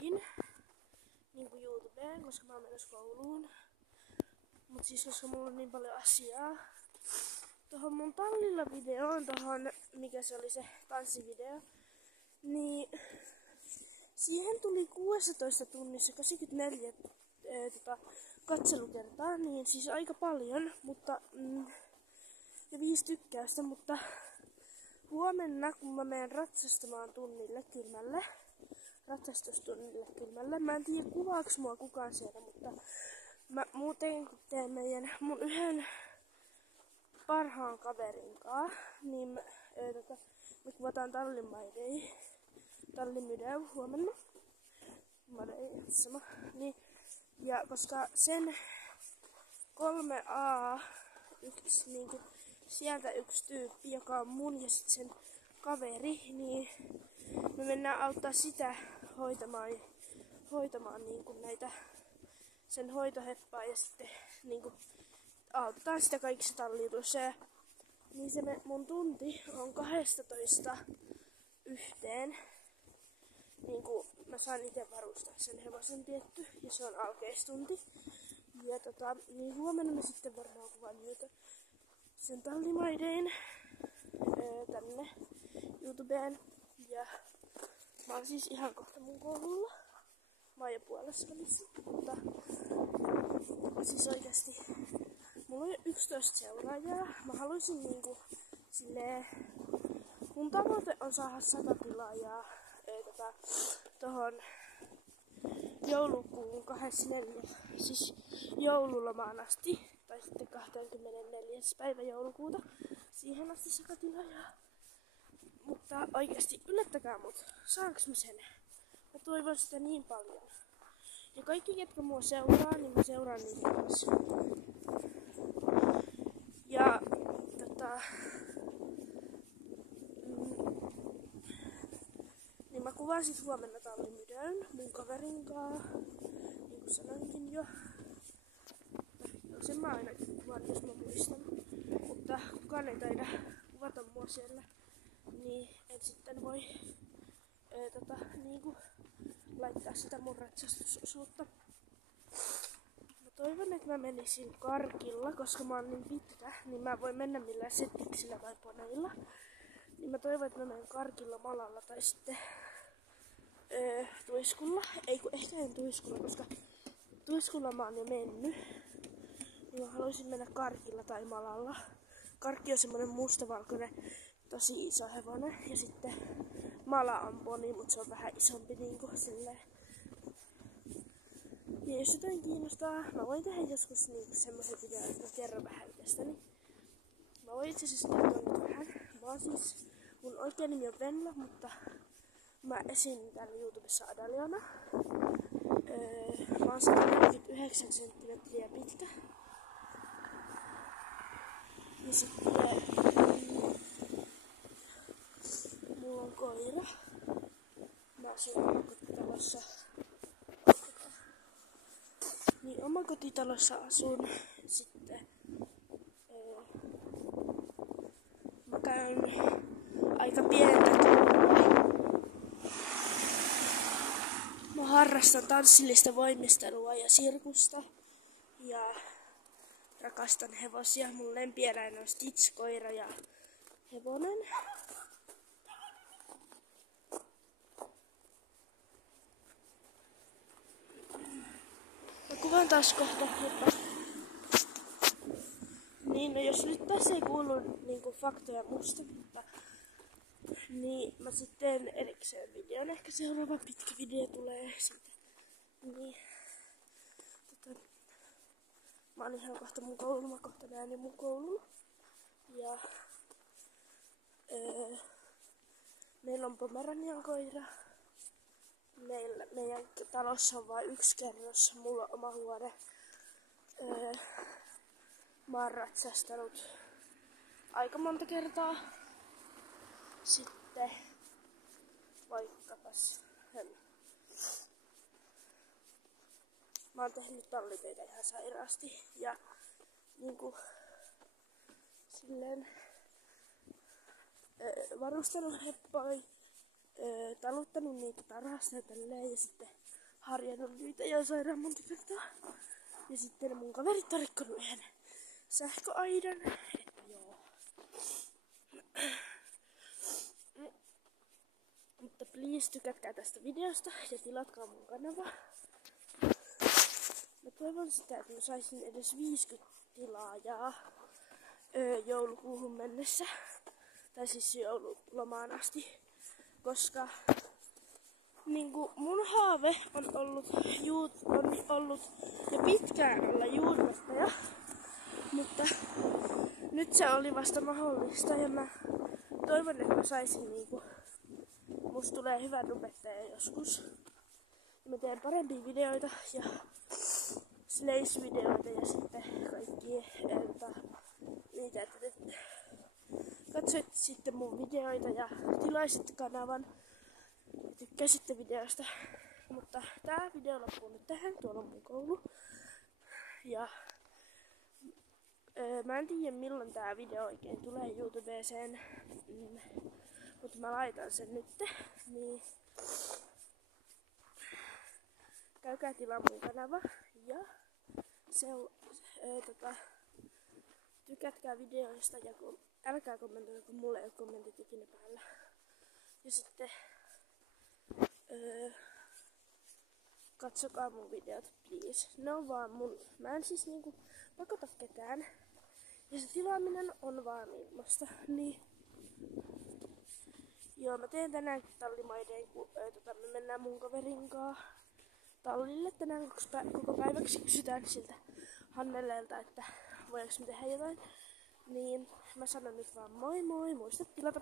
vlogin niinku YouTubeen, koska mä oon menossa kouluun. Mut siis koska mulla on niin paljon asiaa. Tohon mun tallilla videoon, tohon mikä se oli se tanssivideo, niin siihen tuli 16 tunnissa 84 katselukertaa, niin siis aika paljon, mutta ja 5 tykkäystä, mutta huomenna kun mä menen ratsastustunnille kylmälle, mä en tiedä kuvaaks mua kukaan siellä, mutta mä muuten teen mun yhden parhaan kaverin kaa, niin me kuvataan tallimideu huomenna. Niin, ja koska sen 3A niinku, sieltä yksi tyyppi, joka on mun ja sit sen kaveri, niin me mennään auttaa sitä hoitamaan niinku näitä sen hoitoheppaa ja sitten niinku autetaan sitä kaikissa talliutuissa. Niin se mun tunti on 12 yhteen. Niinku mä saan itse varustaa sen hevosen tietty ja se on alkeistunti. Ja niin huomenna mä sitten varmaan kuvaan sen tallimaideen tänne YouTubeen. Ja mä oon siis ihan kohta mun koululla. Mä oon jo puolessa välissä, mutta siis oikeasti mulla on jo 11 seuraajaa. Mä haluaisin niinku silleen, mun tavoite on saada 100 tilaajaa tohon joulukuun 24, siis joululomaan asti, tai sitten 24. päivä joulukuuta, siihen asti 100 tilaajaa. Mutta oikeasti yllättäkää mut, saanko mä sen? Mä toivon sitä niin paljon. Ja kaikki ketkä mua seuraa, niin mä seuraan niitä myös. Ja niin mä kuvaan sit huomenna tallimydeyn mun kaverin kaa, niin kuin sanoinkin jo. No sen mä ainakin kuvaan, jos mä muistan. Mutta kukaan ei taida kuvata mua siellä, niin en sitten voi niinku laittaa sitä mun ratsastusosuutta. Mä toivon, että mä menisin karkilla, koska mä oon niin pitkä, niin mä voin mennä millään settiksillä tai poneilla. Niin mä toivon, että mä menen karkilla, malalla tai sitten tuiskulla. Ehkä en tuiskulla, koska tuiskulla mä oon jo mennyt. Niin mä haluaisin mennä karkilla tai malalla. Karkki on semmonen mustavalkoinen, tosi iso hevonen. Ja sitten mala on poni, mutta se on vähän isompi niinku silleen. Ja jos jotain kiinnostaa, mä voin tehdä joskus niinku semmoisen videon, että mä kerron vähän itsestäni. Mä voin itse asiassa kertoa nyt vähän. Mä oon siis, mun oikea nimi on Venla, mutta mä esiin täällä YouTubessa Adaliana. Mä oon 149 senttimetriä pitkä. Ja sitten mulla on koira. Mä asun omakotitalossa. Niin omakotitalossa asun. Sitten mä käyn aika pientä koulua. Mä harrastan tanssillista voimistelua ja sirkusta. Ja rakastan hevosia. Mun lempieläin on Stitch, koira ja hevonen. Mä kuvaan taas kohta. Niin, no jos nyt tässä ei kuulu niinku faktoja musta, mutta niin mä sitten teen erikseen videon. Ehkä seuraava pitkä video tulee siitä. Niin. Mä oon ihan kohta mun koululla, mä kohta näen mun koululla. Ja meillä on Pomeranian koira. Meidän talossa on vain 1 kerros, mulla on oma huone. Mä oon ratsastanut aika monta kertaa. Sitten vaikkapas mä oon tehnyt tallitöitä ihan sairaasti ja niinku silleen varustanut heppoi taluttanut niitä tarhasta ja tälleen ja sitten harjannut niitä jo sairaan monta kertaa. Ja sitten mun kaverit on rikkonut yhden sähköaidan. Että joo. Mutta please tykätkää tästä videosta ja tilatkaa mun kanava. Mä toivon sitä, että mä saisin edes 50 tilaajaa joulukuuhun mennessä. Tai siis joululomaan asti. Koska niinku mun haave on ollut jo pitkään olla YouTubettaja. Mutta nyt se oli vasta mahdollista ja mä toivon, että mä saisin niinku, musta tulee hyvä tubettaja joskus. Ja mä teen parempia videoita ja Slays-videoita ja sitten kaikkia niitä, että katsoitte sitten mun videoita ja tilaisitte kanavan ja tykkäsitte videosta. Mutta tää video loppuu nyt tähän, tuolla on mun koulu. Ja mä en tiedä milloin tää video oikein tulee YouTubeseen, mutta mä laitan sen nyt, niin käykää tilaa mun kanava ja tykätkää videoista ja älkää kommentoida, kun mulla ei ole kommentit ikinä päällä. Ja sitten katsokaa mun videot, please. Ne on vaan mä en siis niinku pakota ketään. Ja se tilaaminen on vaan ilmasta. Niin. Joo, mä teen tänäänkin tallimaideen, kun me mennään mun kaverin kanssa tallille tänään koko päiväksi. Kysytään siltä Hannelelta, että voidaanko me tehdä jotain. Niin mä sanon nyt vaan moi moi, muista tilata